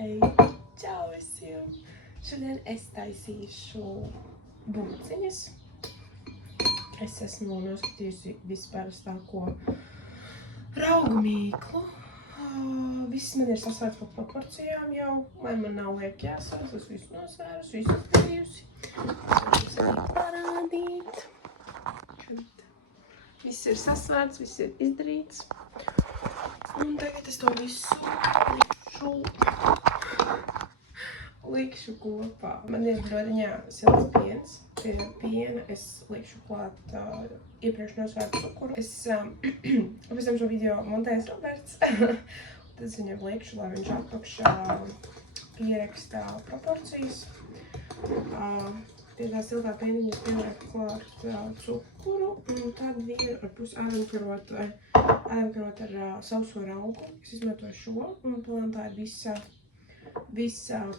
Hei, čau visiem! Šodien es taisīšu būciņas. Es esmu noskatījusi visparastāko raugu mīklu. Viss man ir sasvērts pa proporcijām jau, lai man nav liek jāsvērts, es visu nosvērusi, visu izdarījusi. Es arī parādīt, kad viss ir sasvērts, viss ir izdarīts. Un tagad es to visu likšu kopā. Man ir brodiņā silts piens. Pie piena es likšu klāt iepriekš nosvērtu cukuru. Es pēc tam šo video montēs Roberts. Tad es viņam likšu, lai viņš apakšā ierakstā proporcijas. Pie tā siltā pieniņa es pielieku klāt cukuru. Un tad 1,5 ēdamkarote ar sauso raugu. Es izmantoju šo un plantā ir visa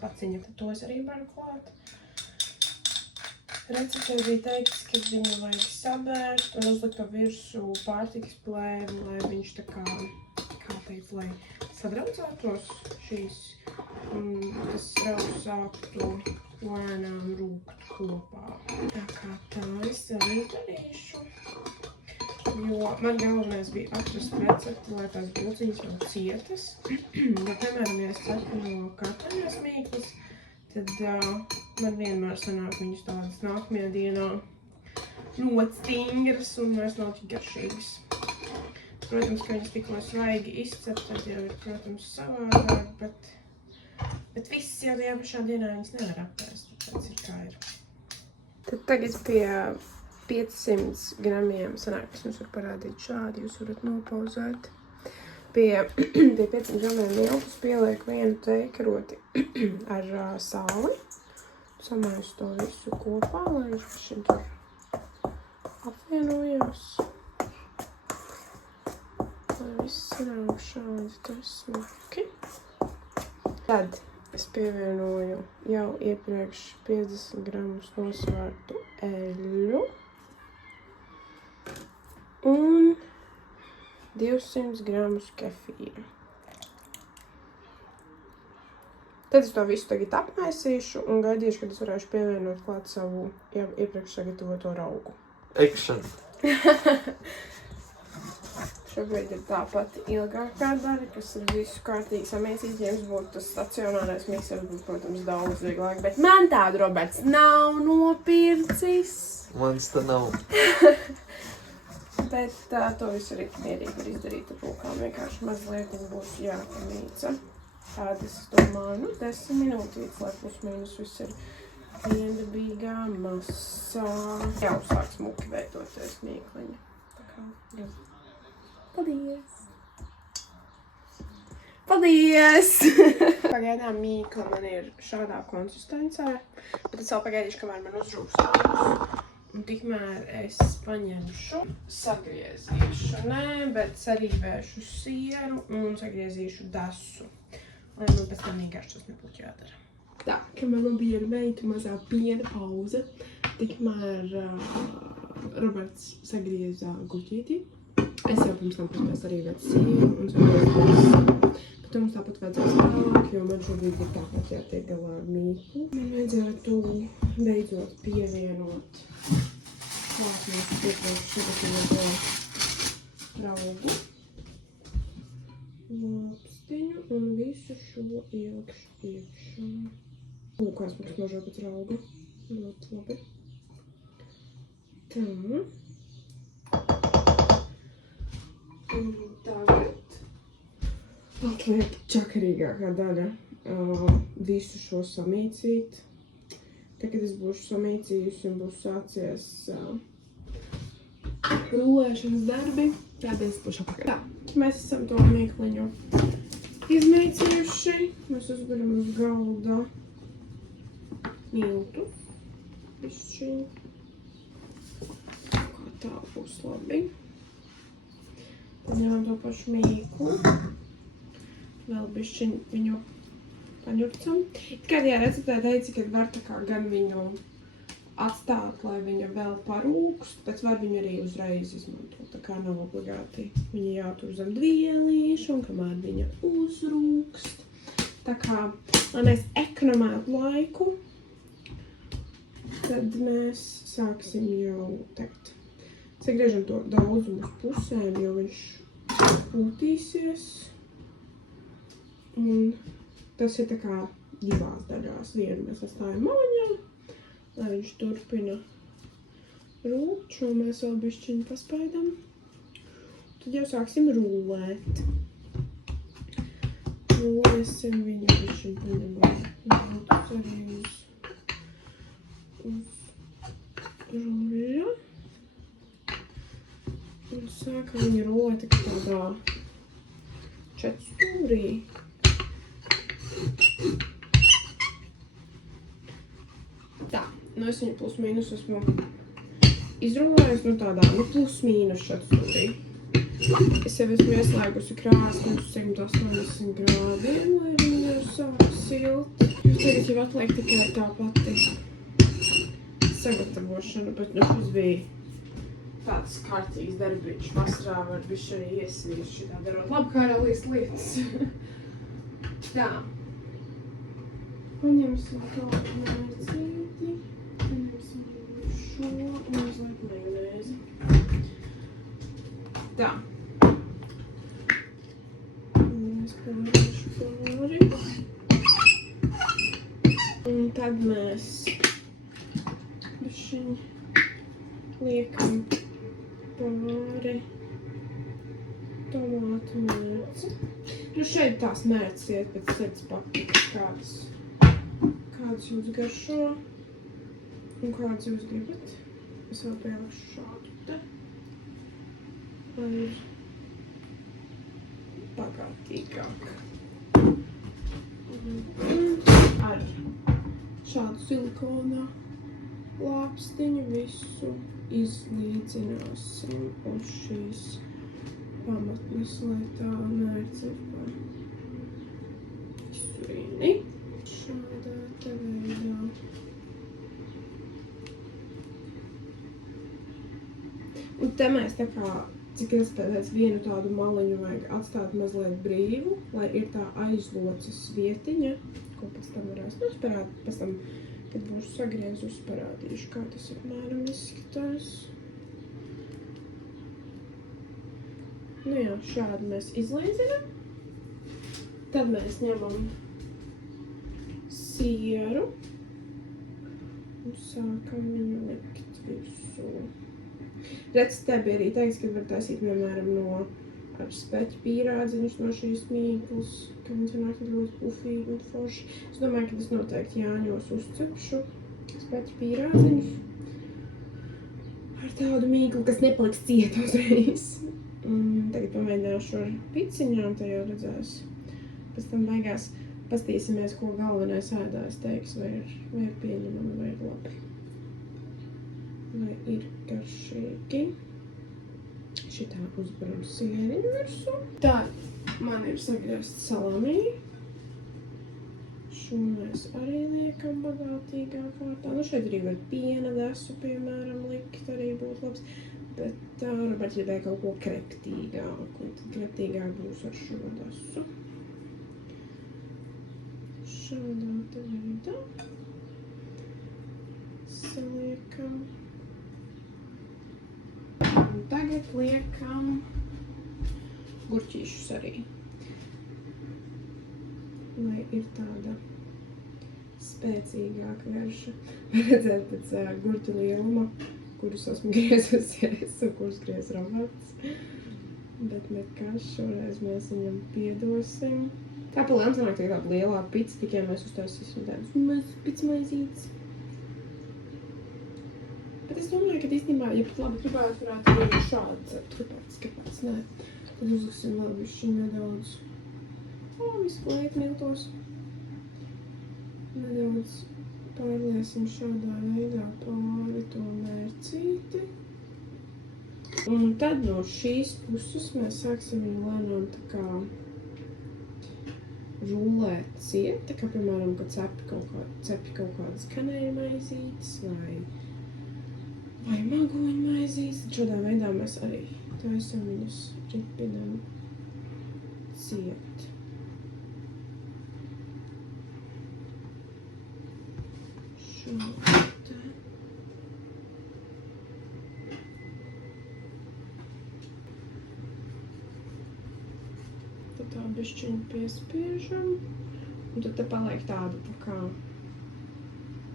paciņa. Tad to es arī varu klāt. Receptē bija teikts, ka viņu vajag sabērt un uzlikt to virsū pārtikas plēvi, lai viņš tā kā teikt, lai sadraudzētos šīs un tas raugs sāktu lēnām rūkt kopā. Tā kā tā es arī darīšu. Jo man galvenais bija atrast recepti, lai tās būciņas nav cietas. Jo, piemēram, ja es cepu no katras mīklas, tad man vienmēr sanāk viņas tādas nākamajā dienā ļoti stingras un vairs nav tik garšīgas. Protams, ka viņas tikko svaigi izcep, tad jau ir, protams, savādāk, bet viss jau tajā pašā dienā viņas nevar apēst, tāpēc ir kā ir. Tad tagad pie 500 gramiem sanāk, es jums varu parādīt šādi, jūs varat nopauzēt. Pie 500 gramiem miltus pielieku vienu teikaroti ar sāli. Samaisu to visu kopā, lai viņš šim tur apvienojās. Lai viss sanāk šādi tas smuki. Tad es pievienoju jau iepriekš 50 gramus nosvērtu eļļu. Un 200 gramus kefīra. Tad es to visu tagad apmaisīšu un gaidīšu, kad es varēšu pievienot klāt savu iepriekš sagatavoto raugu. Action! Šobrīd ir tā pati ilgākā daļa, kas ir visu kārtīgi samiesīt. Ja jums būtu tas stacionārais miksers, būtu, protams, daudz vieglāk, bet man tādu Roberts nav nopircis. Mans te nav. Bet to visu arī mierīgi var izdarīt ar rokām. Vienkārši mazliet būs jāpamīca. Tāda es domāju, 10 minūtītes, lai plus-mīnus viss ir viendabīgā masā. Jau sāk smuki veidoties mīkliņa. Tā kā, jā. Paldies! Paldies! Pagaidām mīkla man ir šādā konsistencē, bet es vēl pagaidīšu, kamēr man uzrūks ārus. Un tikmēr es paņemšu, sagriezīšu, bet sarīvēšu sieru un sagriezīšu dasu, lai man pēc tam vienkārši tas nebūtu jādara. Tā, kamēr man bija ar meitu mazā piena pauze, tikmēr Roberts sagrieza guļķīti. Es jau pirms tam paspēju sarīvēt sieru un sagriezīšu. Bet mums tāpat vajadzēs vēlāk, jo man šobrīd ir tāpat jātiek galā ar mīklu. Man vajadzētu beidzot pievienot klāt mūsu iepriekš sagatavoto raugu, lāpstiņu un visu šo ielikšu iekšā. Lūkās mums nožēl pēc rauga. Ļoti labi. Tā. Un tagad atliek čakarīgākā daļa visu šo samīcīt. Tad, kad es būšu samīcījusi un būšu sācies rulēšanas darbi, tad es būšu apakaļ. Tā, mēs esam to mīkliņu izmīcījuši. Mēs uzguram uz galda miltu. Visu šī. Kā tā būs labi. Tad ņemam to pašu mīklu. Vēl bišķiņ viņu paņurcam. Kādajā receptē teica, ka var tā kā gan viņu atstāt, lai viņa vēl parūkst, bet var viņu arī uzreiz izmantot. Tā kā nav obligāti viņa jātur zem dvielīšu un kamēr viņa uzrūkst. Tā tā kā, lai mēs ekonomētu laiku, tad mēs sāksim jau tagad. Sagriežam to daudzumu uz pusēm, jo viņš pūtīsies. Un tas ir tā kā divās daļās. Vienu mēs atstājam maliņā, lai viņš turpina rūt. Šo mēs vēl bišķiņu paspaidam. Tad jau sāksim rulēt. Rulēsim viņu bišķiņu paņemam. Rūtus arī uz ruļa. Un sākam viņu rulēt tādā četrstūrī. Tā, nu es viņu plus mīnus esmu izrunājis, nu tādā, nu plus mīnus četrstūrī. Es jau esmu ieslēgusi krāsni uz 180 grādiem, lai viņi jau sāk silt. Jūs tagad jau atliek tikai tā pati sagatavošana, bet nu šis bija tāds kārtīgs darbiņš. Vasarā var bišķi arī iesvīst šitā darot labkārēlīs lietas. Tā. Paņemsim tādu mērcīti. Paņemsim šo un mazliet majonēzi. Tā. Un es pavēršu pāri. Un tad mēs bišķiņ liekam pāri tomātu mērci. Nu šeit tās mērces iet pēc sirds patikas, kādas jūs garšo un kādas jūs gribat. Es vēl pielikšu šādu te, lai ir bagātīgāk. Ar šādu silikona lāpstiņu visu izlīdzināsim uz šīs pamatnes, lai tā mērce ir pa visurieni. Šādā te veidā. Un te mēs tā kā, cik iespējams, vienu tādu maliņu vajag atstāt mazliet brīvu, lai ir tā aizloces vietiņa, ko pēc tam varēs nosperāt, pēc tam, kad būšu sagriezus, parādīšu, kā tas apmēram izskatās. Nu jā, šādi mēs izlīdzinām. Tad mēs ņemam sieru un sākam viņu likt virsū. Redz, te bija arī teiks, ka var taisīt, piemēram, no ar speķu pīrādziņus no šīs mīklas, ka viņas vienāk ir ļoti pufīgi un forši. Es domāju, ka es noteikti Jāņos uzcepšu speķu pīrādziņus ar tādu mīklu, kas nepaliks cieta uzreiz. Tagad pamēģināšu ar piciņām, te jau redzēs. Pēc tam beigās pastīsimies, ko galvenais ēdājs teiks, vai ir pieņemami, vai ir labi. Vai ir garšīgi. Šitā uzbaram sieriņu virsū. Tā man ir sagriezta salamī. Šo mēs arī liekam bagātīgā kārtā. Nu šeit arī var piena desu, piemēram, likt, arī būtu labs. Bet varbūt gribēju kaut ko kreptīgāku, un tad kreptīgāk būs ar šo desu. Šādā te veidā saliekam. Un tagad liekam gurķīšus arī, lai ir tāda spēcīgāka garša. Var redzēt pēc gurķu lieluma, kurus esmu griezusies un kurus griez Roberts. Bet nekas, šoreiz mēs viņam piedosim. Tā pa lēm sanāk tāda lielā pica, tikai mēs uztaisīsim tādus mazas picmaizītes. Bet es domāju, ka īstenībā, ja pat labi gribētu, varētu arī šādi cept. Kāpēc nē? Tad uzliksim vēl bišķiņ nedaudz. Visu klēt miltos. Nedaudz pārliesim šādā veidā pāri to mērcīti. Un tad no šīs puses mēs sāksim viņu lēnām tā kā rulēt ciet, tā kā, piemēram, kad cepi kaut kādas kanēļmaizītes vai magoņmaizītes. Šādā veidā mēs arī taisam viņus, ripinam ciet. Tad tā bišķiņu piespiežam. Un tad te paliek tāda tā kā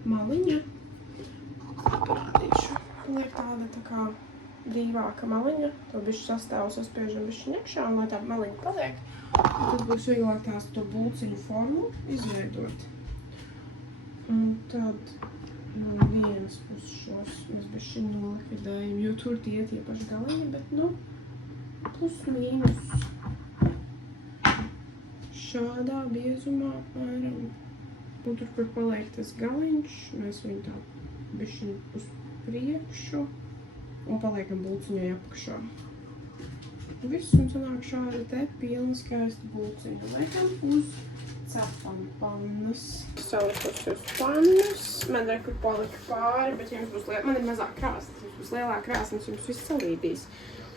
maliņa. Parādīšu. Paliek tāda tā kā brīvāka maliņa. To bišķi sastāvu saspiežam bišķiņu iekšā, un lai tā maliņa paliek. Un tad būs vieglāk tās to bulciņu formu izveidot. Un tad no vienas puses šos mēs bišķiņu nolikvidējam, jo tur tie paši galiņi, bet nu plus mīnus. Šādā biezumā apmēram. Un tur, kur paliek tas galiņš, mēs viņu tā bišķiņu uz priekšu un paliekam bulciņai apakšā. Viss un sanāk šādi te pilna skaista bulciņa. Liekam uz cepam pannas. Salikusi uz pannas. Man re, kur palika pāri, bet jums būs man ir mazāk krāsnes. Jums būs lielāk krāsnes, jums viss salīdīs.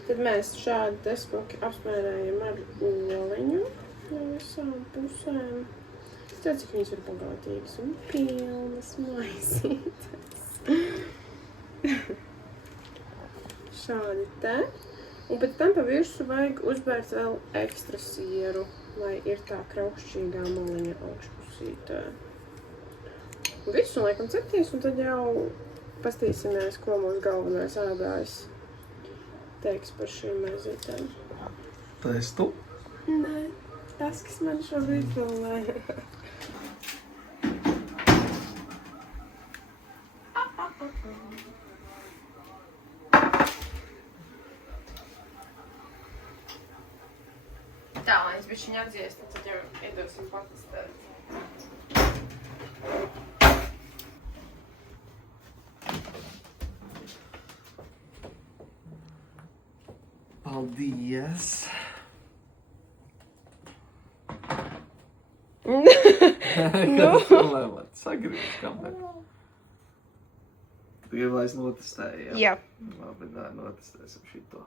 Tad mēs šādi te smuki apspērējam ar oliņu. No visām pusēm. Es tev, cik viņas ir bagātīgas un pilnas maisītas. Šādi te. Un pēc tam pa virsu vajag uzbērt vēl ekstra sieru, lai ir tā kraukšķīgā maliņa augšpusītē. Un visu laikam ceptīs, un tad jau pastīsimies, ko mūsu galvenais ēdājs teiks par šīm maizītēm. Tā esi tu? Nē. Tas, kas man šobrīd filmē. Tā, lai es bišķiņu atdziest, tad jau iedosim patestēt. Paldies! Nu? Sagriež kameru. Tu gribi, lai es notestēju, Jā. Labi, notestēsim šito.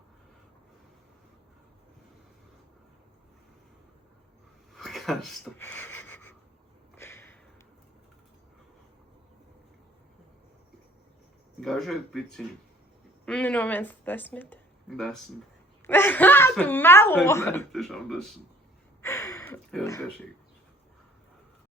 Karsta. Garšīgi piciņu. No 1 līdz 10. 10. Tu melo! Nē, tiešām 10. Ļoti garšīgi.